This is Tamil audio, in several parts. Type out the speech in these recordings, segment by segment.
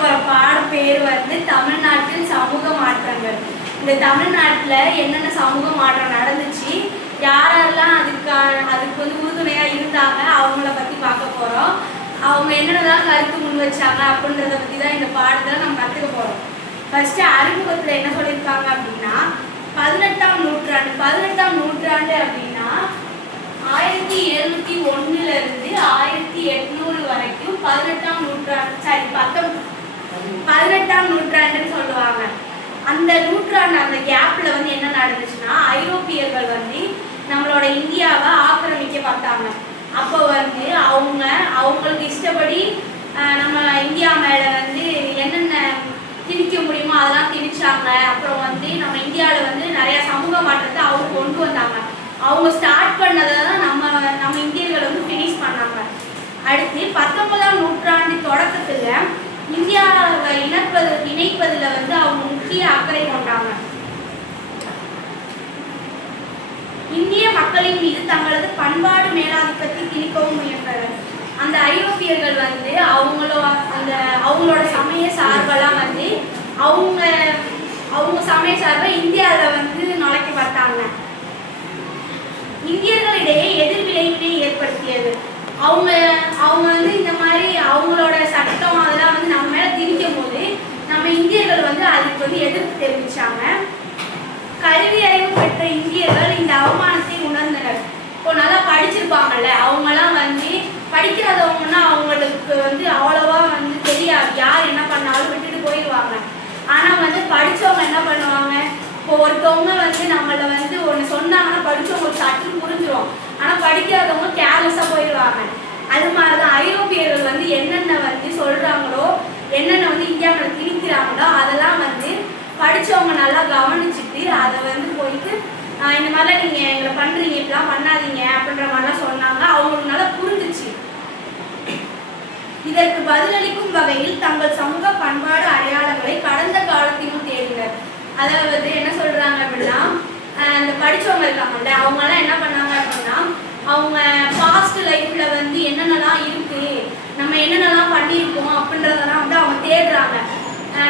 போற பாட பேர் வந்து தமிழ்நாட்டில் சமூக மாற்றங்கள். இந்த தமிழ்நாட்டுல என்னென்ன சமூக மாற்றம் நடந்துச்சு யாரெல்லாம் அதுக்கான அதுக்கு வந்து உறுதுணையாக இருந்தாங்க அவங்கள பத்தி பார்க்க போறோம். அவங்க என்னென்னலாம் கருத்து முன் வச்சாங்க அப்படின்றத பற்றி தான் இந்த பாடத்தில் நம்ம கற்றுக்க போறோம். ஃபர்ஸ்ட் அறிமுகத்துல என்ன சொல்லியிருக்காங்க அப்படின்னா பதினெட்டாம் நூற்றாண்டு பதினெட்டாம் நூற்றாண்டு அப்படின்னா ஆயிரத்தி எழுநூத்தி ஒண்ணுல இருந்து ஆயிரத்தி எட்நூறு வரைக்கும் பதினெட்டாம் நூற்றாண்டு சாரி பத்தொன் பதினெட்டாம் நூற்றாண்டுன்னு சொல்லுவாங்க. அந்த நூற்றாண்டு அந்த கேப்ல வந்து என்ன நடந்துச்சுன்னா ஐரோப்பியர்கள் வந்து நம்மளோட இந்தியாவை ஆக்கிரமிக்க பார்த்தாங்க. அப்போ வந்து அவங்க அவங்களுக்கு இஷ்டப்படி நம்ம இந்தியா மேல வந்து என்னென்ன திணிக்க முடியுமோ அதெல்லாம் திணிச்சாங்க. அப்புறம் வந்து நம்ம இந்தியாவில் வந்து நிறைய சமூக மாற்றத்தை அவங்க கொண்டு வந்தாங்க. அவங்க ஸ்டார்ட் பண்ணதை தான் நம்ம நம்ம இந்தியர்கள் வந்து ஃபினிஷ் பண்ணாங்க. அடுத்து பத்தொன்பதாம் நூற்றாண்டு தொடக்கத்தில் இந்தியாவை இணைப்பது இணைப்பதுல வந்து அவங்க முக்கிய அக்கறை கொண்டாங்க. இந்திய மக்களின் மீது தங்களது பண்பாடு மேலாதிக்கத்தை திணிக்கவும் முயன்றனர் அந்த ஐரோப்பியர்கள் வந்து அவங்களோ அந்த அவங்களோட சமய சார்பெல்லாம் வந்து அவங்க அவங்க சமய சார்பை இந்தியாவில் வந்து நுழைக்கப்பட்டாங்க இந்தியர்களிடையே எதிர்விளைவினை ஏற்படுத்தியது. அவங்க அவங்க வந்து இந்த மாதிரி அவங்களோட சட்டம் அதெல்லாம் வந்து நம்ம மேல திணிக்கும் போது நம்ம இந்தியர்கள் வந்து அதுக்கு வந்து எதிர்ப்பு தெரிவிச்சாங்க. கல்வி அறிவு பெற்ற இந்தியர்கள் இந்த அவமானத்தை உணர்ந்தனர். இப்போ நல்லா படிச்சிருப்பாங்கல்ல அவங்கெல்லாம் வந்து படிக்காதவங்கன்னா அவங்களுக்கு வந்து அவ்வளவா வந்து தெரியாது. யார் என்ன பண்ணாலும் விட்டுட்டு போயிடுவாங்க. ஆனா வந்து படிச்சவங்க என்ன பண்ணுவாங்க? இப்போ ஒருத்தவங்க வந்து நம்மள வந்து ஒன்று சொன்னாங்கன்னா படிச்சவங்களுக்கு சட்டு புரிஞ்சிரும். ஆனா படிக்காதவங்க கேர்லெஸ்ஸா போயிடுவாங்க. அது மாதிரிதான் ஐரோப்பியர்கள் வந்து என்னென்ன வந்து சொல்றாங்களோ என்னென்ன வந்து இந்தியா திணிக்கிறாங்களோ அதெல்லாம் வந்து படிச்சவங்க நல்லா கவனிச்சுட்டு அதை வந்து போயிட்டு இந்த மாதிரிலாம் நீங்க எங்களை பண்றீங்க இப்படிலாம் பண்ணாதீங்க அப்படின்ற மாதிரிலாம் சொன்னாங்க. அவங்களுக்கு நல்லா புரிஞ்சுச்சு. இதற்கு பதிலளிக்கும் வகையில் தங்கள் சமூக பண்பாடு அடையாளங்களை கடந்த காலத்திலும் தேடினர். அதாவது என்ன சொல்றாங்க அப்படின்னா இந்த படிச்சவங்க இருக்காங்கல்ல அவங்க எல்லாம் என்ன பண்ணாங்க அப்படின்னா அவங்க பாஸ்ட் லைஃப்ல வந்து என்னென்னலாம் இருக்கு நம்ம என்னென்னலாம் பண்ணியிருக்கோம் அப்படின்றதெல்லாம் வந்து அவங்க தேடுறாங்க.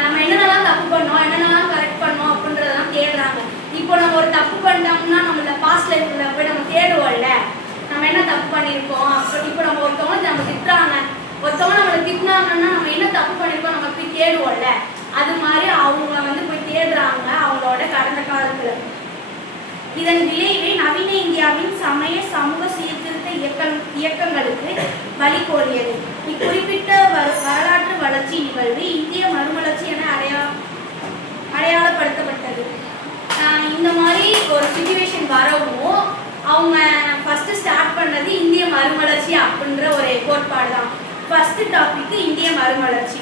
நம்ம என்னென்னலாம் தப்பு பண்ணோம் என்னென்னலாம் கரெக்ட் பண்ணோம் அப்படின்றதெல்லாம் தேடுறாங்க. இப்போ நம்ம ஒரு தப்பு பண்ணிட்டோம்னா நம்மள பாஸ்ட் லைஃப்ல போய் நம்ம தேடுவோம்ல நம்ம என்ன தப்பு பண்ணியிருக்கோம்? அப்படி இப்போ நம்ம ஒருத்தவங்க நம்ம திட்டுறாங்க. ஒருத்தவங்க நம்மளை திட்டினாங்கன்னா நம்ம என்ன தப்பு பண்ணியிருக்கோம் நம்ம போய் தேடுவோம்ல. அது மாதிரி அவங்க வந்து போய் தேடுறாங்க அவங்களோட கடந்த காலத்துல. இதன் விளைவே நவீன இந்தியாவின் சமய சமூக சீர்திருத்த இயக்கம் இயக்கங்களுக்கு வழிகோலியது இக்குறிப்பிட்ட வரலாற்று வளர்ச்சி நிகழ்வு இந்திய மறுமலர்ச்சி என அடையா அடையாளப்படுத்தப்பட்டது. இந்த மாதிரி ஒரு சுச்சுவேஷன் வரவும் அவங்க ஃபஸ்ட்டு ஸ்டார்ட் பண்ணது இந்திய மறுமலர்ச்சி அப்படின்ற ஒரு கோட்பாடு தான் ஃபஸ்ட்டு டாபிக் இந்திய மறுமலர்ச்சி.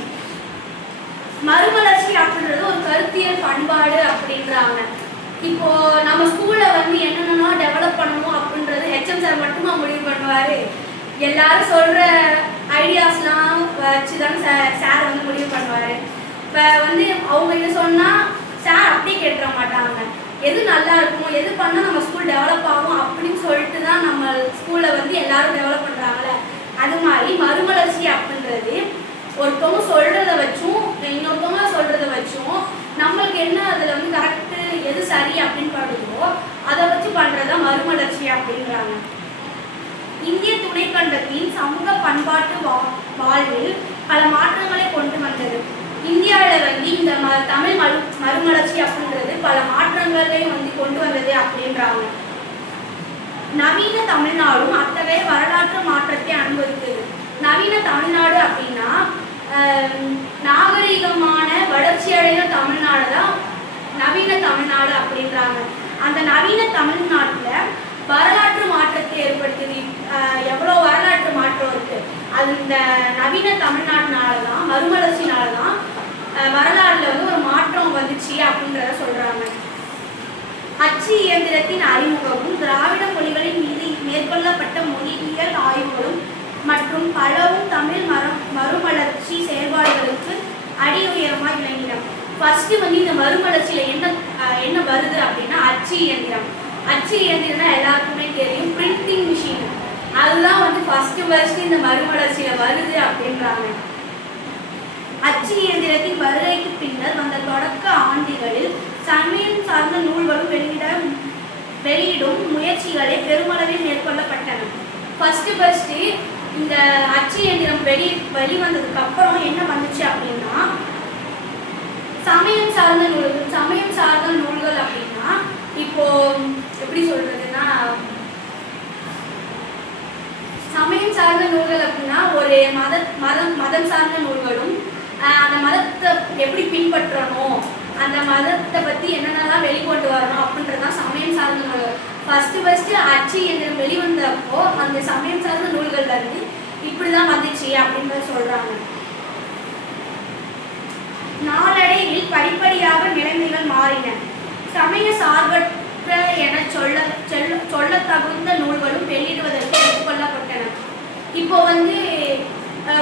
மறுமலர்ச்சி அப்படின்றது ஒரு கருத்தியல் பண்பாடு அப்படின்றாங்க. இப்போ நம்ம ஸ்கூல்ல வந்து என்னென்னலாம் டெவலப் பண்ணணும் அப்படின்றது ஹெச்எம் சார் மட்டுமா முடிவு பண்ணுவாரு. எல்லாரும் சொல்ற ஐடியாஸ்லாம் வச்சு தான் சார் வந்து முடிவு பண்ணுவாரு. இப்போ வந்து அவங்க இதை சொன்னா சார் அப்படியே கேட்டுற மாட்டாங்க. எது நல்லா இருக்கும் எது பண்ணால் நம்ம ஸ்கூல் டெவலப் ஆகும் அப்படின்னு சொல்லிட்டு தான் நம்ம ஸ்கூலில் வந்து எல்லாரும் டெவலப் பண்ணுறாங்கல்ல அது மாதிரி மறுமலர்ச்சி அப்படின்றது ஒருத்தவங்க சொல்றத வச்சும் இன்னொருத்தவங்க சொல்றத வச்சும் நம்மளுக்கு என்ன அதுல வந்து கரெக்ட் எது சரி அப்படின்னு படுதோ அதை வச்சு பண்றதா மறுமலர்ச்சி அப்படின்றாங்க. இந்திய துணைக்கண்டத்தின் சமூக பண்பாட்டு வா- வாழ்வில் பல மாற்றங்களை கொண்டு வந்தது. இந்தியாவில் வந்து இந்த ம தமிழ் மறு மறுமலர்ச்சி அப்படின்றது பல மாற்றங்களை வந்து கொண்டு வந்தது அப்படின்றாங்க. நவீன தமிழ்நாடும் அத்தகைய வரலாற்று மாற்றத்தை அனுபவித்தது. நவீன தமிழ்நாடு அப்படின்னா நாகரீகமான வளர்ச்சியடைந்த தமிழ்நாடு தான் நவீன தமிழ்நாடு அப்படின்றாங்க. அந்த நவீன தமிழ்நாட்டில் வரலாற்று மாற்றத்தை ஏற்படுத்துது ஆஹ், எவ்வளோ வரலாற்று மாற்றம் இருக்கு? அது இந்த நவீன தமிழ்நாட்டினால தான் மறுமலர்ச்சினால தான் வரலாறுல வந்து ஒரு மாற்றம் வந்துச்சு அப்படின்றத சொல்றாங்க. அச்சு இயந்திரத்தின் அறிமுகமும் திராவிட மொழிகளின் மீது மேற்கொள்ளப்பட்ட மொழியியல் ஆய்வுகளும் மற்றும் பலவும் தமிழ் மரம் மறுமலர்ச்சி செயல்பாடுகளுக்கு அடி உயரமாக விளங்கின. ஃபர்ஸ்ட் வந்து இந்த மறுமலர்ச்சியில என்ன என்ன வருது அப்படின்னா அச்சு இயந்திரம். அச்சு இயந்திரம்னா எல்லாருக்குமே தெரியும் பிரிண்டிங் மிஷின் அதுதான் வந்து ஃபர்ஸ்ட் ஃபர்ஸ்ட் இந்த மறுமலர்ச்சியில வருது அப்படின்றாங்க. அச்சு இயந்திரத்தின் வருகைக்கு பின்னர் வந்த தொடக்க ஆண்டுகளில் சமயம் சார்ந்த நூல்களும் வெளியிட வெளியிடும் முயற்சிகளை பெருமளவில் மேற்கொள்ளப்பட்டன. ஃபர்ஸ்ட் ஃபர்ஸ்ட் இந்த அச்சு எந்திரம் வெளி வெளிவந்ததுக்கு அப்புறம் என்ன வந்துச்சு அப்படின்னா சமயம் சார்ந்த நூல்கள் சமயம் சார்ந்த நூல்கள் அப்படின்னா இப்போ எப்படி சொல்றதுன்னா சமயம் சார்ந்த நூல்கள் அப்படின்னா ஒரு மத மதம் மதம் சார்ந்த நூல்களும் ஆஹ் அந்த மதத்தை எப்படி பின்பற்றணும் அந்த மதத்தை பற்றி என்னென்னலாம் வெளிக்கொண்டு வரணும் அப்படின்றதான் சமயம் சார்ந்த நூல்கள். ஃபஸ்ட்டு ஃபஸ்ட்டு அச்சு இயந்திரம் வெளிவந்தப்போ அந்த சமயம் சார்ந்த நூல்கள்ல இருந்து இப்படி தான் வந்துச்சு அப்படின்னு சொல்கிறாங்க நாளடைவில் படிப்படியாக நிலைமைகள் மாறின. சமய சார்பற்ற என சொல்ல சொல்ல சொல்லத் தகுந்த நூல்களும் வெளியிடுவதற்கு ஒப்புக்கொள்ளப்பட்டன. இப்போ வந்து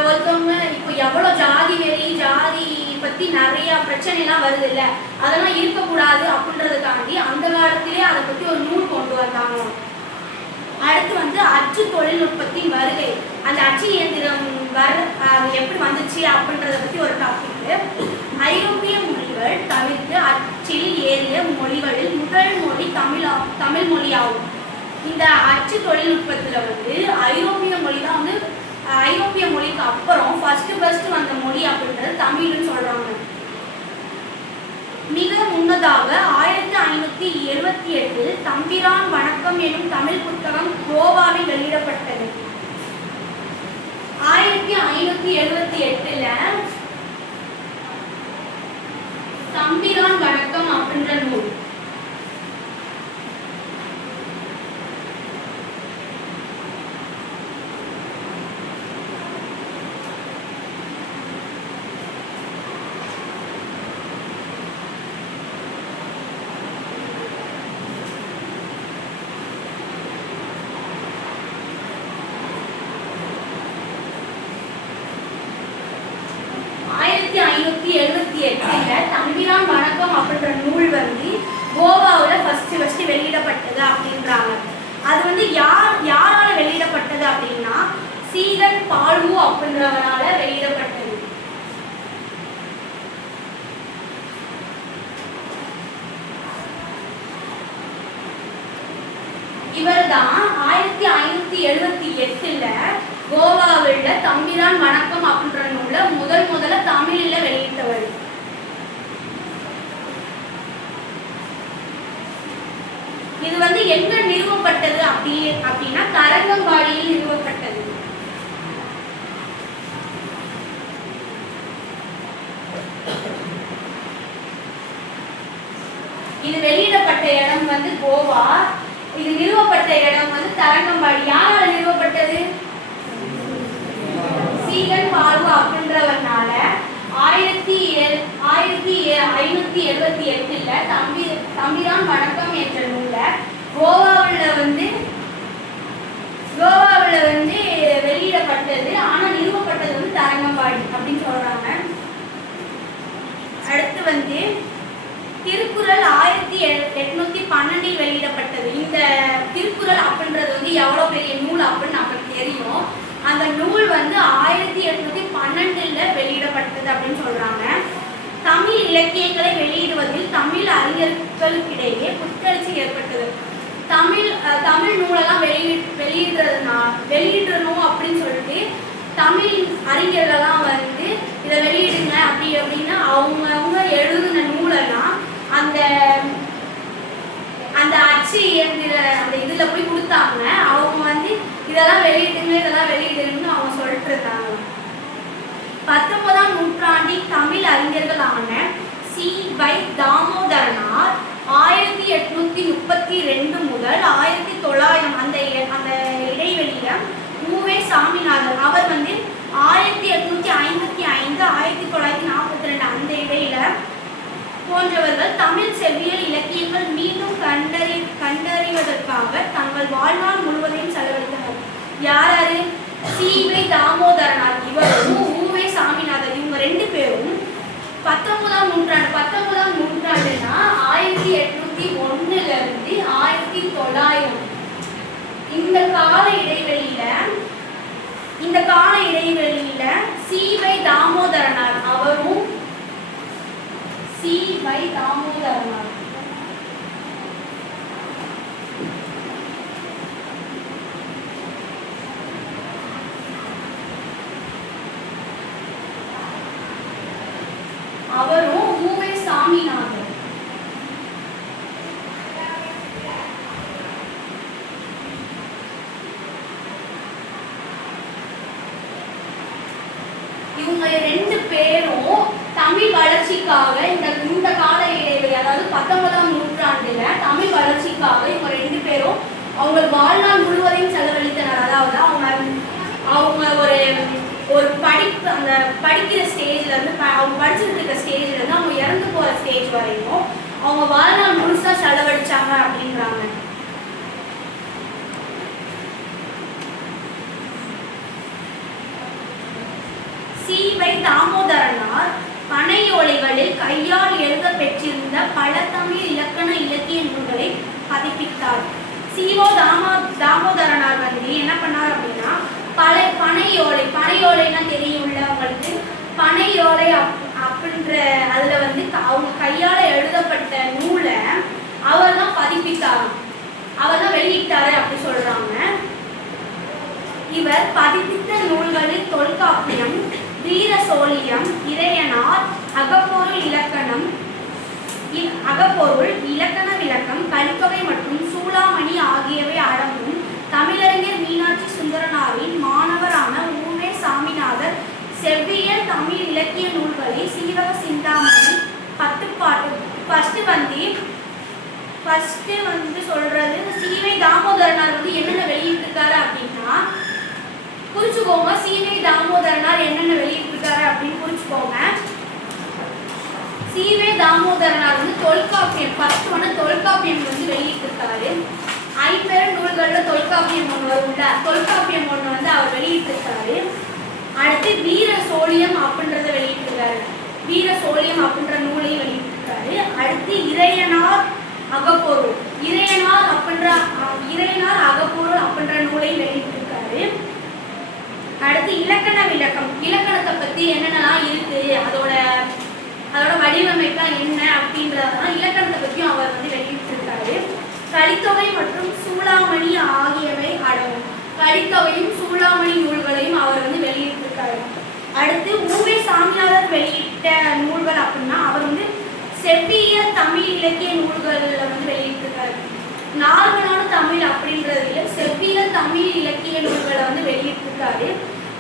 ஒருத்தவங்க இப்போ எவ்வளோ ஜாதி வெறி ஜாதி பற்றி நிறைய பிரச்சனைலாம் வருது இல்லை அதெல்லாம் இருக்கக்கூடாது அப்படின்றதுக்காண்டி அந்த காலத்திலே அதை பற்றி ஒரு நூல் கொண்டு வந்தாங்க. அடுத்து வந்து அச்சு தொழில்நுட்பத்தின் வருகை. அந்த அச்சு இயந்திரம் வர அது எப்படி வந்துச்சு அப்படின்றத பற்றி ஒரு டாபிக் ஐரோப்பிய மொழிகள் தவிர்த்து அச்சில் ஏறிய மொழிகளில் முதல் மொழி தமிழா தமிழ் மொழியாகும். இந்த அச்சு தொழில்நுட்பத்தில் வந்து ஐரோப்பிய மொழி தான் வந்து ஐரோப்பிய மொழிக்கு அப்புறம் ஃபர்ஸ்ட் ஃபர்ஸ்ட் வந்த மொழி அப்படின்றது தமிழ்னு சொல்றாங்க. மிக முன்னதாக ஆயிரத்தி ஐநூத்தி எழுபத்தி எட்டில் தம்பிரான் வணக்கம் எனும் தமிழ் புத்தகம் கோவாவில் வெளியிடப்பட்டது. ஆயிரத்தி ஐநூத்தி எழுபத்தி எட்டுல தம்பிரான் வணக்கம் அப்படின்ற நூல் ஆயிரத்தி ஐநூத்தி எழுபத்தி எட்டுல தம்பிரான் வணக்கம் அப்படின்ற நூல் வந்து கோவாவில் ஃபர்ஸ்ட் ஃபர்ஸ்ட் வெளியிடப்பட்டது அப்படின்றாங்க அது வந்து யார் யாரால வெளியிடப்பட்டது அப்படின்னா சீகன் பால்வு அப்படின்றவரால வெளியிடப்பட்டது இவர்தான் ஆயிரத்தி ஐநூத்தி எழுபத்தி எட்டுல கோவாவில் தம்பிரான் வணக்கம் அப்படின்ற நூலை முதல் முதல்ல தமிழில வெளியிட்டவர் இது வந்து எங்க நிறுவப்பட்டது அப்படி அப்படின்னா தரங்கம்பாடியில் நிறுவப்பட்டது. இது வெளியிடப்பட்ட இடம் வந்து கோவா. இது நிறுவப்பட்ட இடம் வந்து தரங்கம்பாடி. யாரால நிறுவப்பட்டது? சீகன் பால்வா அப்படின்றவர்னால. ஆயிரத்தி ஆயிரத்தி ஐநூத்தி எழுபத்தி எட்டுல தம்பி தம்பிதான் வணக்கம் என்ற நூல கோவாவில் வந்து கோவாவில் வந்து வெளியிடப்பட்டது ஆனா நிறுவப்பட்டது வந்து தரங்கம்பாடி அப்படின்னு சொல்றாங்க. அடுத்து வந்து திருக்குறள் ஆயிரத்தி எட்நூத்தி பன்னெண்டில் வெளியிடப்பட்டது. இந்த திருக்குறள் அப்படின்றது வந்து எவ்வளோ பெரிய நூல் அப்படின்னு நமக்கு தெரியும். அந்த நூல் வந்து ஆயிரத்தி எட்நூத்தி பன்னெண்டுல வெளியிடப்பட்டது அப்படின்னு சொல்றாங்க. தமிழ் இலக்கியங்களை வெளியிடுவதில் தமிழ் அறிஞர்களுக்கிடையே புத்தெழுச்சி ஏற்பட்டது. தமிழ் தமிழ் நூலெல்லாம் வெளியி வெளியிடுறதுனா வெளியிடணும் அப்படின்னு சொல்லிட்டு தமிழ் அறிஞர்கள்லாம் வந்து இதை வெளியிடுங்க அப்படி அப்படின்னா அவங்கவுங்க எழுதின நூலெல்லாம் அந்த அந்த அச்சு இயந்திர அந்த இதில் போய் கொடுத்தாங்க. அவங்க வந்து இதெல்லாம் வெளியிடுங்க இதெல்லாம் வெளியிடுங்கன்னு அவங்க சொல்லிட்டு இருந்தாங்க பத்தொன்பதாம் நூற்றாண்டின் தமிழ் அறிஞர்களான சி. வை. தாமோதரனார் ஆயிரத்தி எட்நூத்தி முப்பத்தி ரெண்டு முதல் ஆயிரத்தி தொள்ளாயிரம் அந்த அந்த இடைவெளியில மூவே சாமிநாதன் அவர் வந்து ஆயிரத்தி எட்நூத்தி ஐம்பத்தி ஐந்து ஆயிரத்தி தொள்ளாயிரத்தி நாற்பத்தி ரெண்டு அந்த இடையில போன்றவர்கள் தமிழ் செவ்வியல் இலக்கியங்கள் மீண்டும் கண்டறி கண்டறிவதற்காக தங்கள் வாழ்நாள் முழுவதையும் செலவழித்தனர் யார் யாரு சிவை தாமோதரனார். இவரும் ஊவே சாமிநாதன் இவங்க ரெண்டு பேரும் பத்தொன்பதாம் நூற்றாண்டு பத்தொன்பதாம் நூற்றாண்டுனா ஆயிரத்தி எட்நூத்தி ஒண்ணுல இருந்து ஆயிரத்தி தொள்ளாயிரம். இந்த கால இடைவெளியில இந்த கால இடைவெளியில சிவை தாமோதரனார். அவரும் சிவை தாமோதரனார். மூவே சாமிநாதன் இவங்க ரெண்டு பேரும் தமிழ் வளர்ச்சிக்காக இந்த இந்த கால இடைவெளி அதாவது பத்தொன்பதாம் நூற்றாண்டுல தமிழ் வளர்ச்சிக்காக இவங்க ரெண்டு பேரும் அவங்க வாழ்நாள் முழுவதையும் செலவழித்தனர் அதாவது அவங்க அவங்க ஒரு ஒரு படிப்பு அந்த படிக்கிற ஸ்டேஜ்ல இருந்து அவங்க படிச்சுட்டு இருக்க ஸ்டேஜ்ல இருந்து அவங்க இறந்து போற ஸ்டேஜ் வரைக்கும் அவங்க வாழ்நாள் முழுசா செலவழிச்சாங்க அப்படின்றாங்க. சீவை தாமோதரனார் பனையோலைகளில் கையால் எழுத பெற்றிருந்த பல தமிழ் இலக்கண இலக்கிய நூல்களை பதிப்பித்தார். சீவோ தாமோ தாமோதரனார் வந்து என்ன பண்ணார் அப்படின்னா பல பனையோலை பனையோலைன்னா தெரியும்ல உங்களுக்கு? பனையோலை அப் அப்படின்ற அதுல வந்து அவங்க கையால எழுதப்பட்ட நூலை அவர் தான் பதிப்பித்தாராம் அவர் தான் வெளியிட்டாரு அப்படி சொல்றாங்க. இவர் பதிப்பித்த நூல்களில் தொல்காப்பியம் வீர சோழியம் இறையனார் அகப்பொருள் இலக்கணம் அகப்பொருள் இலக்கண விளக்கம் கலித்தொகை மற்றும் சூளாமணி ஆகியவை அடங்கும் தமிழறிஞர் மீனாட்சி சுந்தரனாரின் மாணவரான ஊமே சாமிநாதர் செவ்வியல் தமிழ் இலக்கிய நூல்களை சீவக சிந்தாமணி பத்துப்பாட்டு ஃபர்ஸ்ட் வந்து ஃபர்ஸ்ட் வந்து சொல்றது சீவை தாமோதரனார் வந்து என்னென்ன வெளியிட்டிருக்காரு அப்படின்னா குறிச்சுக்கோங்க சீவை தாமோதரனார் என்னென்ன வெளியிட்டிருக்காரு அப்படின்னு குறிச்சுக்கோங்க. சீவே தாமோதரனார் வந்து தொல்காப்பியம் ஃபர்ஸ்ட் ஒன்று தொல்காப்பியம் வந்து வெளியிட்டிருக்காரு. ஐம்பெரும் நூல்களில் தொல்காப்பியம் ஒன்று வரும்ல தொல்காப்பியம் ஒன்று வந்து அவர் வெளியிட்டிருக்காரு. அடுத்து வீர சோழியம் அப்படின்றத வெளியிட்டிருக்காரு. வீர சோழியம் அப்படின்ற நூலையும் வெளியிட்டிருக்காரு. அடுத்து இறையனார் அகப்போரு இறையனார் அப்படின்ற இறையனார் அகப்போரு அப்படின்ற நூலையும் வெளியிட்டிருக்காரு. அடுத்து இலக்கண விளக்கம். இலக்கணத்தை பத்தி என்னென்னலாம் இருக்கு? அதோட அதோட வடிவமைப்பெல்லாம் என்ன அப்படின்றதெல்லாம் இலக்கணத்தை பற்றியும் அவர் வந்து வெளியிட்டிருக்காரு. கலித்தொகை மற்றும் சூளாமணி ஆகியவை அடங்கும். கலித்தொகையும் சூளாமணி நூல்களையும் அவர் வந்து வெளியிட்டு அடுத்து ஊவே சாமியாளர் வெளியிட்ட நூல்கள் அப்படின்னா அவர் வந்து செவ்விய தமிழ் இலக்கிய நூல்களில் வந்து வெளியிட்டிருக்காரு. நார்மலான தமிழ் அப்படின்றதுல செவ்விய தமிழ் இலக்கிய நூல்களை வந்து வெளியிட்டிருக்காரு.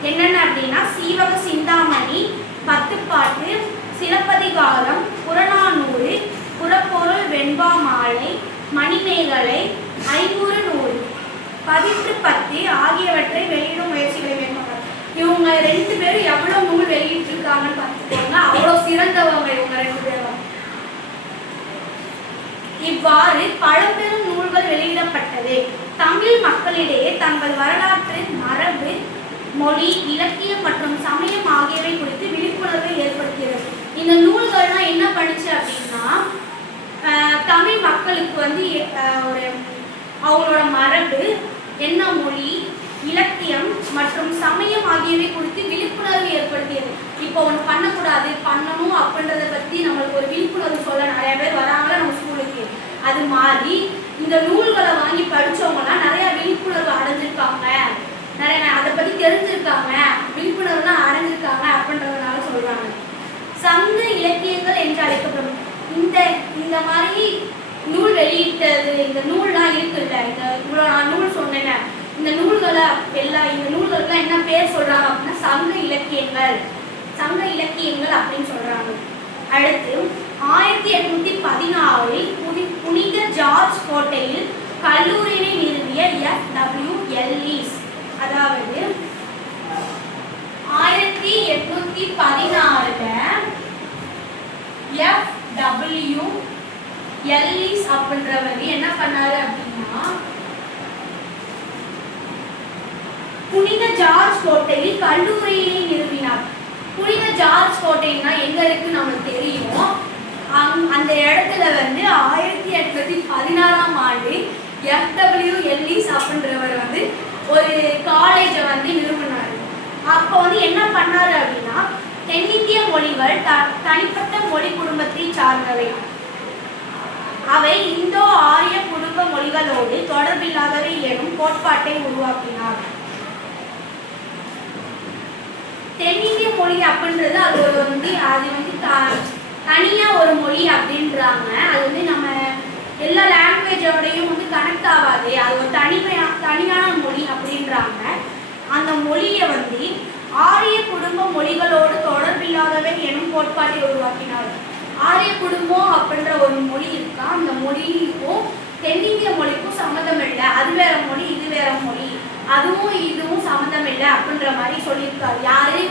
என்னென்ன அப்படின்னா சீவக சிந்தாமணி பத்துப்பாட்டு சிலப்பதிகாரம் புறநானூறு புறப்பொருள் வெண்பா மாலை மணிமேகலை ஐநூறு நூறு பதிற்று பத்து ஆகியவற்றை வெளியிடும் முயற்சிகளை இவங்க ரெண்டு பேரும் எவ்வளவு நூல் வெளியிட்டிருக்காங்கன்னு பார்த்துக்கோங்க அவ்வளோ சிறந்தவங்க இவங்க ரெண்டு பேரும். இவ்வாறு பழம்பெரும் நூல்கள் வெளியிடப்பட்டது. தமிழ் மக்களிடையே தங்கள் வரலாற்று மரபு மொழி இலக்கியம் மற்றும் சமயம் ஆகியவை குறித்து விழிப்புணர்வை ஏற்படுத்துகிறது இந்த நூல்கள்லாம் என்ன பண்ணுச்சு அப்படின்னா தமிழ் மக்களுக்கு வந்து ஒரு அவங்களோட மரபு என்ன மொழி இலக்கியம் மற்றும் சமயம் ஆகியவை குறித்து விழிப்புணர்வு ஏற்படுத்தியது. இப்போ ஒன்று பண்ணக்கூடாது பண்ணணும் அப்படின்றத பற்றி நம்மளுக்கு ஒரு விழிப்புணர்வு சொல்ல நிறைய பேர் வராங்களா நம்ம ஸ்கூலுக்கு அது மாதிரி இந்த நூல்களை வாங்கி படிச்சவங்கலாம் நிறைய விழிப்புணர்வு அடைஞ்சிருக்காங்க. நிறைய அதை பற்றி தெரிஞ்சிருக்காங்க. விழிப்புணர்வுலாம் அடைஞ்சிருக்காங்க அப்படின்றதுனால சொல்கிறாங்க சங்க இலக்கியங்கள் என்று அழைக்கப்படும். இந்த இந்த மாதிரி நூல் வெளியிட்டது இந்த நூல்லாம் இருக்குல்ல இந்த இவ்வளோ நான் நூல் சொன்னேன் இந்த நூல்களை எல்லா இந்த நூல்களுக்கெல்லாம் என்ன பேர் சொல்றாங்க அப்படின்னா சங்க இலக்கியங்கள். சங்க இலக்கியங்கள் அப்படின்னு சொல்றாங்க. அடுத்து ஆயிரத்தி எட்நூத்தி பதினாறில் புனி புனித ஜார்ஜ் கோட்டையில் கல்லூரியினை நிறுவிய எஃப் டபிள்யூ எல்இஸ் அதாவது ஆயிரத்தி எட்நூத்தி பதினாறுல எஃப் டபிள்யூ எல்இஸ் அப்படின்றவர் என்ன பண்ணாரு அப்படின்னு புனித ஜார்ஜ் கோட்டையில் கல்லூரியை நிறுவினார். புனித ஜார்ஜ் கோட்டைன்னா எங்க இருக்கு நமக்கு தெரியும். அந்த இடத்துல வந்து ஆயிரத்தி எட்நூத்தி பதினாறாம் ஆண்டு எஃப்டபிள்யூ எல்லிஸ் அப்படின்றவர் வந்து ஒரு காலேஜை வந்து நிறுவினார். அப்போ வந்து என்ன பண்ணாரு அப்படின்னா தென்னிந்திய மொழிகள் த தனிப்பட்ட மொழி குடும்பத்தை சார்ந்தவை. அவை இந்தோ ஆரிய குடும்ப மொழிகளோடு தொடர்பில்லாதவை எனும் கோட்பாட்டை உருவாக்கினார். தென்னிந்திய மொழி அப்படின்றது அது வந்து அது வந்து தனியாக ஒரு மொழி அப்படின்றாங்க. அது வந்து நம்ம எல்லா லாங்குவேஜோடையும் வந்து கனெக்ட் ஆகாது. அது ஒரு தனிமையா தனியான மொழி அப்படின்றாங்க. அந்த மொழியை வந்து ஆரிய குடும்ப மொழிகளோடு தொடர்பில்லாதவை எனும் கோட்பாட்டை உருவாக்கினார். ஆரிய குடும்பம் அப்படின்ற ஒரு மொழி இருக்கா? அந்த மொழிக்கும் தென்னிந்திய மொழிக்கும் சம்மந்தம் இல்லை. அது வேற மொழி இது வேற மொழி. அதுவும் இதுவும் சம்மந்தம் இல்லை அப்படின்ற மாதிரி சொல்லியிருக்காரு. யாரு?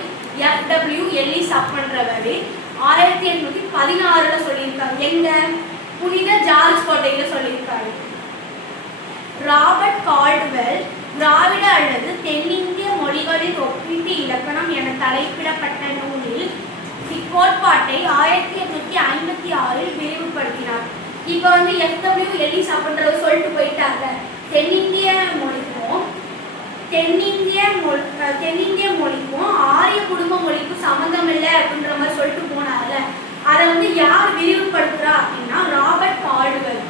எஃப்டபிள்யூ எல்லிஸ் அப்படின்றவர் ஆயிரத்தி எண்ணூத்தி பதினாறுல சொல்லியிருக்காரு. எங்க? புனித ஜார்ஜ் கோட்டையில சொல்லியிருக்காரு. ராபர்ட் கால்ட்வெல் திராவிட அல்லது தென்னிந்திய மொழிகளின் ஒப்பீட்டு இலக்கணம் என தலைப்பிடப்பட்ட நூலில் இக்கோட்பாட்டை ஆயிரத்தி எட்நூத்தி ஐம்பத்தி ஆறில் விரிவுபடுத்தினார். இப்போ வந்து எஃப்டபிள்யூ எலிஸ் அப்படின்றத சொல்லிட்டு போயிட்டாங்க தென்னிந்திய மொழிக்கும் தென்னிந்திய மொழி தென்னிந்திய மொழிக்கும் ஆரிய குடும்ப மொழிக்கும் சம்மந்தம் இல்லை அப்படின்ற மாதிரி சொல்லிட்டு போனார்ல. அதை வந்து யார் விரிவுபடுத்த அப்படின்னா ராபர்ட் கால்ட்வெல்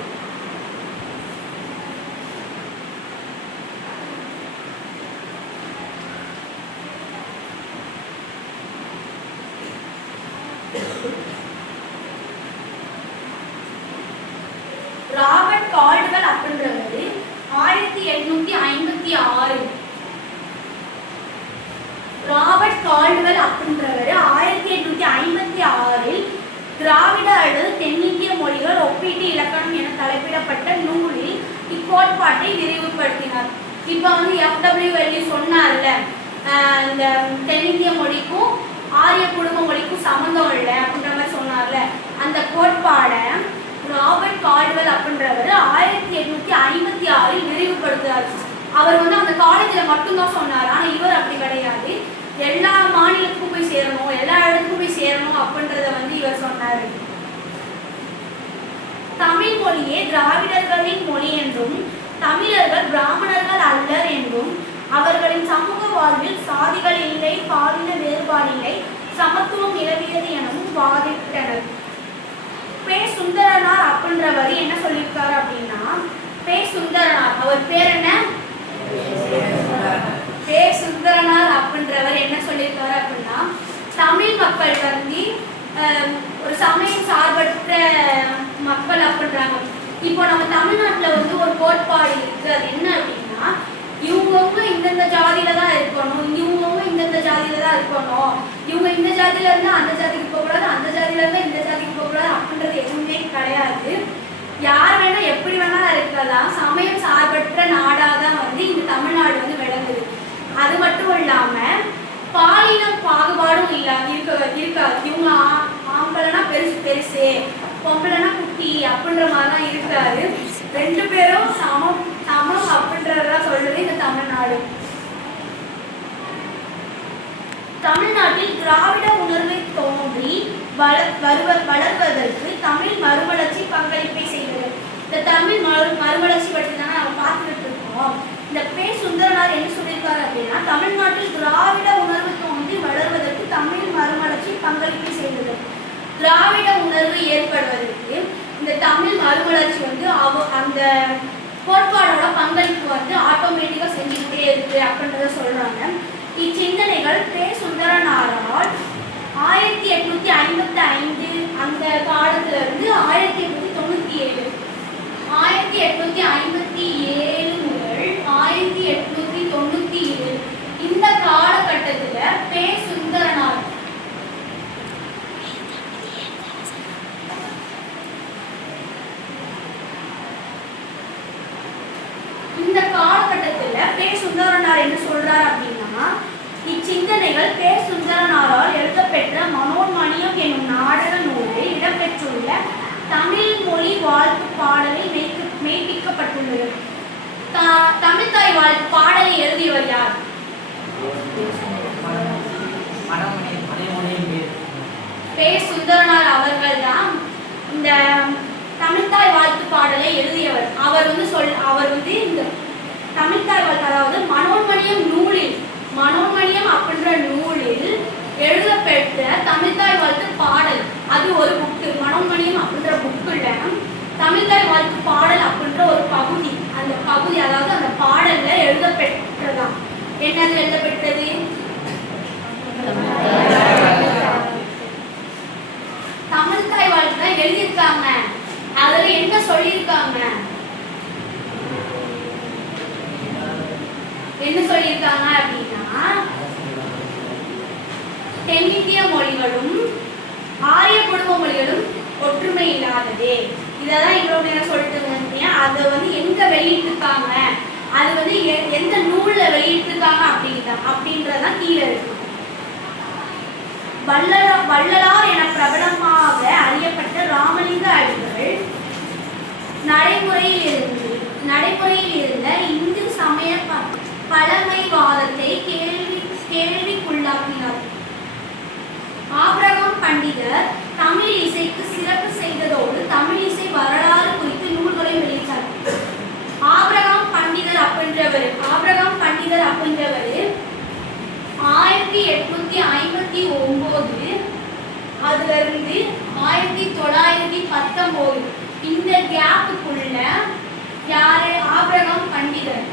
ராபர்ட் கால்டுவெல் அப்படின்றவர் ஆயிரத்தி எட்நூத்தி ஐம்பத்தி ஆறு ராபர்ட் கால்டுவெல் அப்படின்றவர் ஆயிரத்தி எட்நூத்தி ஐம்பத்தி ஆறில் திராவிட அல்லது தென்னிந்திய மொழிகள் ஒப்பீட்டு இலக்கணம் என தலைப்பிடப்பட்ட நூலில் இக்கோட்பாட்டை விரிவுபடுத்தினார் இப்போ வந்து எஃப்டபிள்யூ வெள்ளி சொன்னார்ல ஆஹ் இந்த தென்னிந்திய மொழிக்கும் ஆரிய குடும்ப மொழிக்கும் சம்மந்தம் இல்லை அப்படின்ற மாதிரி சொன்னார்ல அந்த கோட்பாடை ராபர்ட் கால்டுவெல் அப்படின்றவர் ஆயிரத்தி எட்நூத்தி ஐம்பத்தி ஆறில் விரிவுபடுத்துறாரு அவர் வந்து அந்த காலேஜில் மட்டும்தான் சொன்னார். ஆனால் இவர் அப்படி கிடையாது. எல்லா மாநிலத்துக்கும் போய் சேரணும் எல்லா இடத்துக்கும் போய் சேரணும் அப்படின்றத வந்து இவர் சொன்னார். தமிழ் மொழியே திராவிடர்களின் மொழி என்றும் தமிழர்கள் பிராமணர்கள் அல்லர் என்றும் அவர்களின் சமூக வாழ்வில் சாதிகள் இல்லை பாலின வேறுபாடு இல்லை சமத்துவம் நிலவியது எனவும் வாதிட்டனர். பே சுந்தரனார் அப்படின்றவர் என்ன சொல்லியிருக்காரு அப்படின்னா பே சுந்தரனார் அவர் பேர் என்ன? பே சுந்தரனார் அப்படின்றவர் என்ன சொல்லியிருக்காரு அப்படின்னா தமிழ் மக்கள் வந்து ஒரு சமயம் சார்பற்ற மக்கள் அப்படின்றாங்க. இப்போ நம்ம தமிழ்நாட்டில் வந்து ஒரு கோட்பாடு இருக்கு. அது என்ன அப்படின்னா இவங்கவுங்க இந்தந்த ஜாதியில தான் இருக்கணும். இவங்கவுங்க இந்தந்த ஜாதியில தான் இருக்கணும். இவங்க இந்த ஜாதியில இருந்து அந்த ஜாதிக்கு போகக்கூடாது. அந்த ஜாதியில இருந்து இந்த ஜாதிக்கு போகக்கூடாது அப்படின்றது எதுவுமே கிடையாது. யார் வேணா எப்படி வேணாலும் இருக்கலாம். சமயம் சார்பற்ற நாடாக தான் வந்து இந்த தமிழ்நாடு வந்து விளங்குது. அது மட்டும் இல்லாமல் பாலின பாகுபாடும் இல்லை இருக்க இருக்காது. இவங்க ஆம்பளைனா பெருசு பெருசு பொம்பளைனா குட்டி அப்படின்ற மாதிரிலாம் இருக்காது. ரெண்டு பேரும் சமம் சமம் அப்படின்றதா சொல்றது இந்த தமிழ்நாடு. தமிழ்நாட்டில் திராவிட உணர்வை தோன்றி வள வருவ வளர்வதற்கு தமிழ் மறுமலர்ச்சி பங்களிப்பை செய்தது இந்த தமிழ் மறு மறுமலர்ச்சி பற்றி தானே நம்ம பார்த்துக்கிட்டு இருக்கோம். இந்த பே சுந்தரனார் என்ன சொல்லியிருக்காரு அப்படின்னா தமிழ்நாட்டில் திராவிட உணர்வு தோன்றி வளர்வதற்கு தமிழ் மறுமலர்ச்சி பங்களிப்பை செய்தது திராவிட உணர்வு ஏற்படுவதற்கு இந்த தமிழ் மறுமலர்ச்சி வந்து அவ அந்த கோட்பாடோட பங்களிப்பு வந்து ஆட்டோமேட்டிக்காக செஞ்சுக்கிட்டே இருக்கு அப்படின்றத சொல்றாங்க. இச்சிந்தனைகள் பே சுந்தரனாரால் ஆயிரத்தி எட்நூத்தி ஐம்பத்தி ஐந்து அந்த காலத்துல இருந்து ஆயிரத்தி எட்நூத்தி தொண்ணூத்தி ஏழு ஆயிரத்தி எட்நூத்தி ஐம்பத்தி ஏழு முதல் ஆயிரத்தி எட்நூத்தி தொண்ணூத்தி ஏழு இந்த காலகட்டத்துல பே சுந்தரனார் இந்த காலகட்டத்துல பே சுந்தரனார் என்ன சொல்றார் அப்படின்னு இச்சிந்தனைகள் பே சுந்தரனாரால் எழுதப்பெற்ற மனோன்மணியம் என்னும் நாடக நூலில் இடம்பெற்றுள்ள தமிழ் மொழி வாழ்த்து பாடலில் மெய்க்க- மெய்ப்பிக்கப்பட்டுள்ளது. தமிழ் தாய் வாழ்த்து பாடலை எழுதியவர் யார்? பே சுந்தரனார் அவர்கள் தான் இந்த தமிழ்தாய் வாழ்த்து பாடலை எழுதியவர். அவர் வந்து சொல் அவர் வந்து இந்த தமிழ்தாய் வாழ்த்து அதாவது மனோன்மணியம் நூலில் மனோமணியம் அப்படின்ற நூலில் எழுதப்பெற்ற தமிழ்தாய் வாழ்த்து பாடல். அது ஒரு புக்கு மனோமணியம் அப்படின்ற புக்குல தமிழ்தாய் வாழ்த்து பாடல் அப்படின்ற ஒரு பகுதி. அந்த பகுதி அதாவது அந்த பாடல்ல எழுதப்பெற்றதான் என்னது எழுதப்பெற்றது? தமிழ் தாய் வாழ்த்து தான் எழுதியிருக்காங்க. அதுல என்ன சொல்லியிருக்காங்க? என்ன சொல்லியிருக்காங்க அப்படின்னா தென்னிந்திய மொழிகளும் ஆரிய குடும்ப மொழிகளும் ஒற்றுமை இல்லாதது. இதெல்லாம் இவ்வளவு நேரம் சொல்லிட்டு வந்தேன் அதை வந்து எங்க வெளியிட்டிருக்காங்க? அது வந்து எந்த நூல்ல வெளியிட்டிருக்காங்க அப்படின்னா அப்படின்றதான் கீழே இருக்கு. வள்ளலா வள்ளலார் என பிரபலமாக அறியப்பட்ட ராமலிங்க அடிகள் நடைமுறையில் இருந்து நடைமுறையில் இருந்த இந்து சமய பழமைவாதத்தை கேள்வி கேள்விக்குள்ளாக்கினார். ஆபிரகாம் பண்டிதர் தமிழ் இசைக்கு சிறப்பு செய்ததோடு தமிழ் இசை வரலாறு குறித்து நூல்களை வெளியிட்டார். ஆபிரகாம் பண்டிதர் அப்படின்றவர் ஆபிரகாம் பண்டிதர் அப்படின்றவர் ஆயிரத்தி எட்நூத்தி ஐம்பத்தி ஒன்பது அதுல இருந்து ஆயிரத்தி தொள்ளாயிரத்தி பத்தொன்பது இந்த கேப்புக்குள்ள யாரு ஆபிரகாம் பண்டிதர்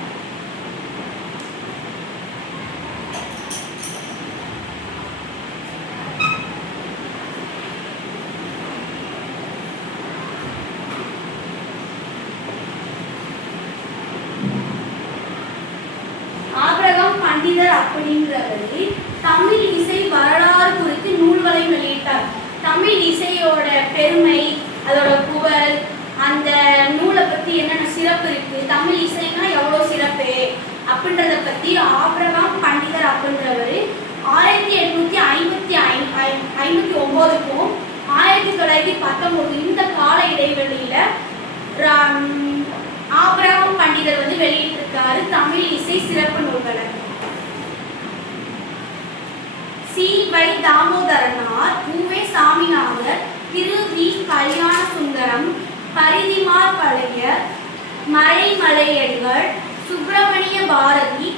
ஆபிரகாம் பண்டிதர் அப்படின்றவர் தமிழ் இசை வரலாறு குறித்து நூல்களை வெளியிட்டார் தமிழ் இசையோட பெருமை அதோட புகழ் அந்த நூலை பத்தி என்னென்ன சிறப்பு இருக்கு தமிழ் இசைனா எவ்வளோ சிறப்பு அப்படின்றத பத்தி ஆபிரகாம் பண்டிதர் அப்படின்றவர் ஆயிரத்தி எட்நூத்தி ஐம்பத்தி ஐ ஐ- ஐம்பத்தி ஒன்பதுக்கும் ஆயிரத்தி தொள்ளாயிரத்தி பத்தொன்பது இந்த கால இடைவெளியில ராம், ஆபிரகாம் பண்டிதர் வந்து வெளியிட்டிருக்காரு தமிழ் இசை சிறப்பு நூல்களை C V Thamotharanar U Ve Saminathar Thiru V. Kalyana Sundaram Parithimar பழைய மறைமலையடிகள் சுப்பிரமணிய பாரதி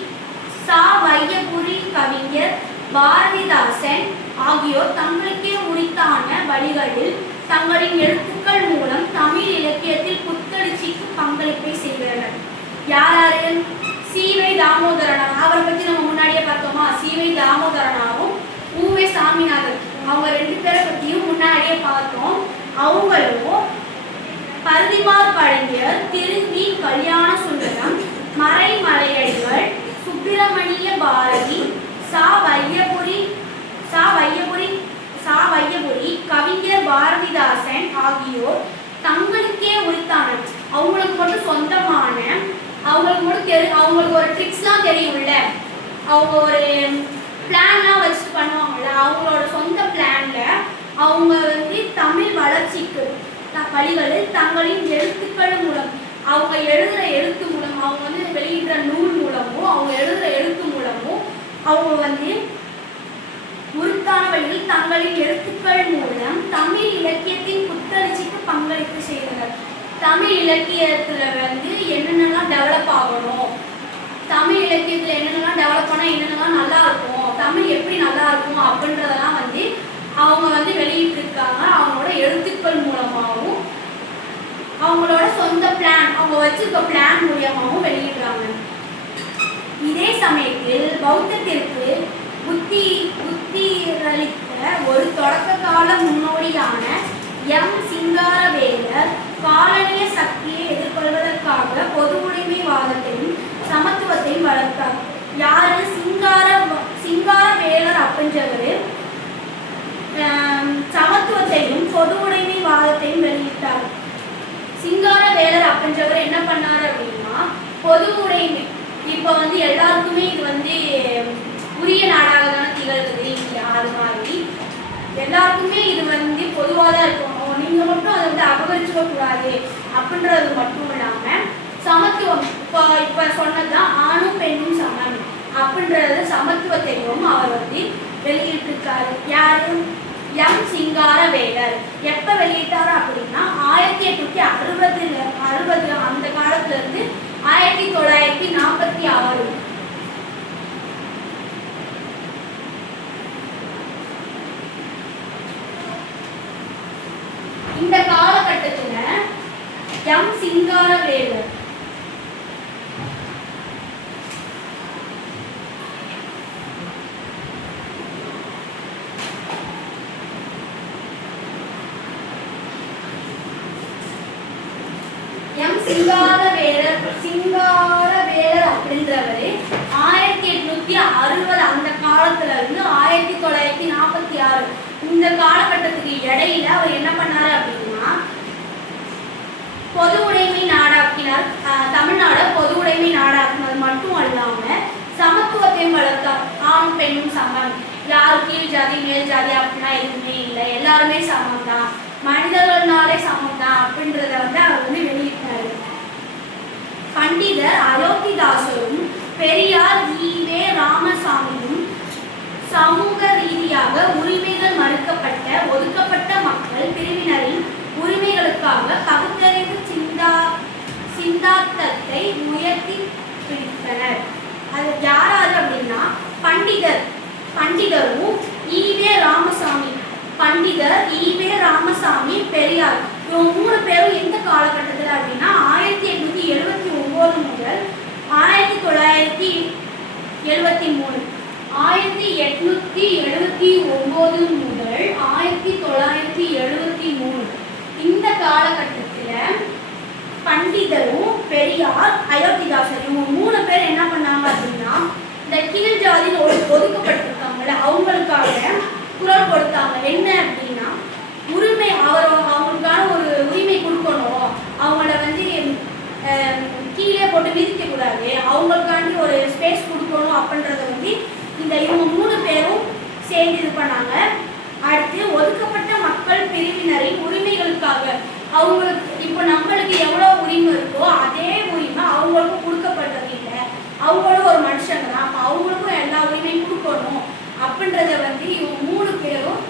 சா. வையபுரி கவிஞர் பாரதிதாசன் ஆகியோர் தங்களுக்கே உரித்தான வழிகளில் தங்களின் எழுத்துக்கள் மூலம் தமிழ் இலக்கியத்தில் புத்தெழுச்சிக்கு பங்களிப்பை செய்கிறனர். யார் யாரு? சீவை தாமோதரனார். அவரை பற்றி நம்ம முன்னாடியே பார்த்தோமா? சீவை தாமோதரனாவும் ஊவே சாமிநாதன். அவங்க ரெண்டு பேரை பத்தியும் முன்னாடியே பார்த்தோம். அவங்களும் பருதிமார் கலைஞர் திருவி கல்யாண சுந்தரம் மறைமலையடிகள் சுப்பிரமணிய பாரதி சா வையபுரி சா வையபுரி சா வையபுரி கவிஞர் பாரதிதாசன் ஆகியோர் தங்களுக்கே உரித்தான அவங்களுக்கு மட்டும் சொந்தமான அவங்களுக்கு மட்டும் தெரி அவங்களுக்கு ஒரு ட்ரிக்ஸ்லாம் தெரியும்ல. அவங்க ஒரு பிளான்லாம் வச்சுட்டு பண்ணுவாங்கல்ல அவங்களோட சொந்த பிளான்ல அவங்க வந்து தமிழ் வளர்ச்சிக்கு த- வழிகளில் தங்களின் எழுத்துக்கள் மூலம் அவங்க எழுதுகிற எழுத்து மூலம் அவங்க வந்து வெளியிடுற நூல் மூலமும் அவங்க எழுதுகிற எழுத்து மூலமும் அவங்க வந்து உருத்தான வழியில் தங்களின் எழுத்துக்கள் மூலம் தமிழ் இலக்கியத்தின் புத்தெழுச்சிக்கு பங்களிப்பு செய்தனர். தமிழ் இலக்கியத்தில் வந்து என்னென்னலாம் டெவலப் ஆகணும்? தமிழ் இலக்கியத்தில் என்னென்னலாம் டெவலப் பண்ணால் என்னென்னலாம் நல்லா இருக்கும்? தமிழ் எப்படி நல்லா இருக்கும் அப்படின்றதெல்லாம் வந்து அவங்க வந்து வெளியிட்டிருக்காங்க அவங்களோட எழுத்துக்கள் மூலமாகவும் அவங்களோட சொந்த பிளான் அவங்க வச்சிருக்க பிளான் மூலியமாகவும் வெளியிடுறாங்க. இதே சமயத்தில் பௌத்தத்திற்கு புத்தி புத்தியளித்த ஒரு தொடக்க கால முன்னோடியான எம். சிங்காரவேலர் காலனிய சக்தியை எதிர்கொள்வதற்காக பொது உடைமைவாதத்தையும் சமத்துவத்தையும் வளர்த்தார். யாரு? சிங்கார வேலர் அப்படின்றவர் சமத்துவத்தையும் பொது உடைமைவாதத்தையும் வெளியிட்டார். சிங்கார வேலர் அப்படின்றவர் என்ன பண்ணார் அப்படின்னா பொது உடைமை. இப்போ வந்து எல்லாருக்குமே இது வந்து உரிய நாடாக தானே திகழ்கிறது இந்தியா அது மாதிரி. எல்லாருக்குமே இது வந்து பொதுவாக தான் இருக்கும். நீங்கள் மட்டும் அதை வந்து அபகரிச்சுக்க கூடாது அப்படின்றது மட்டும் இல்லாமல் சமத்துவம். இப்போ இப்போ சொன்னதுதான் ஆணும் பெண்ணும் சமம். அப்படின்றது சமத்துவத்தையும் அவர் வந்து வெளியிட்டிருக்காரு. யாரு? எம் சிங்கார வேடர் எப்ப வெளியிட்டாரு அப்படின்னா ஆயிரத்தி எட்நூத்தி அறுபதுல அறுபது அந்த காலத்துல இருந்து ஆயிரத்தி தொள்ளாயிரத்தி நாற்பது ஆறு இந்த காலகட்டத்துல எம் சிங்காரவேலர் எம் சிங்காரவேலர் சிங்காரவேலர் அப்படின்றவர் ஆயிரத்தி எட்நூத்தி அறுபது அந்த காலத்துல இருந்து ஆயிரத்தி தொள்ளாயிரத்தி நாற்பத்தி ஆறு இந்த காலகட்டத்துக்கு இடையில அவர் என்ன பண்ணாரு அப்படின்னா பொது உடைமை நாடாக்கினார் ஆஹ் தமிழ்நாடு பொது உடைமை நாடாக்கினது மட்டும் அல்லாம சமத்துவத்தையும் வளர்த்தார் ஆணும் பெண்ணும் சமம் யார் கீழ் ஜாதி மேல் ஜாதி அப்படின்னா எதுவுமே இல்லை. எல்லாருமே சமம் தான் மனிதர்கள்னாலே சமம் தான் அப்படின்றத வந்து அவர் வந்து வெளியிட்டாரு. பண்டிதர் அயோத்திதாசரும் பெரியார் ஈவே ராமசாமியும் சமூக ரீதியாக உரிமைகள் மறுக்கப்பட்ட ஒதுக்கப்பட்ட மக்கள் பிரிவினரின் உரிமைகளுக்காக பகுத்தறிவு சிந்தா சிந்தாத்தத்தை உயர்த்தி பிடித்தனர். அது யாராரு அப்படின்னா Pandithar. பண்டிதரும் E V Ramasamy. Pandithar E V Ramasamy Periyar. இவங்க மூணு பேரும் எந்த காலகட்டத்தில் அப்படின்னா ஆயிரத்தி எட்நூத்தி எழுபத்தி ஒன்பது முதல் ஆயிரத்தி தொள்ளாயிரத்தி எழுபத்தி மூணு. ஆயிரத்தி எட்நூத்தி எழுபத்தி ஒன்பது முதல் ஆயிரத்தி தொள்ளாயிரத்தி எழுபத்தி மூணு. இந்த காலகட்டத்தில் பண்டிதரும் பெரியார் அயோத்திதாசர். இவங்க மூணு பேர் என்ன பண்ணாங்க அப்படின்னா இந்த கீழ் ஜாதியில் ஒதுக்கப்பட்ட இருக்காங்கல்ல அவங்களுக்காக குரல் கொடுத்தாங்க என்ன அப்படின்னா உரிமை அவர் அவங்களுக்கான ஒரு உரிமை கொடுக்கணும். அவங்கள வந்து கீழே போட்டு மிதிக்க கூடாது அவங்களுக்காண்டி ஒரு ஸ்பேஸ் கொடுக்கணும் அப்படின்றத வந்து இந்த இவங்க மூணு பேரும் சேர்ந்து இது பண்ணாங்க. அடுத்து ஒதுக்கப்பட்ட மக்கள் பிரிவினரின் உரிமைகளுக்காக அவங்களுக்கு இப்போ நம்மளுக்கு எவ்வளோ உரிமை இருக்கோ அதே உரிமை அவங்களுக்கும் கொடுக்கப்பட்டது இல்லை. அவங்களும் ஒரு மனுஷங்க தான். அப்போ அவங்களுக்கும் எல்லா உரிமையும் கொடுக்கணும். அப்படின்றத வந்து இவங்க மூணு பேரும்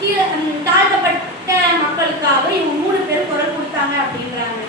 கீழே தாழ்த்தப்பட்ட மக்களுக்காக இவங்க மூணு பேரும் குரல் கொடுத்தாங்க அப்படின்றாங்க.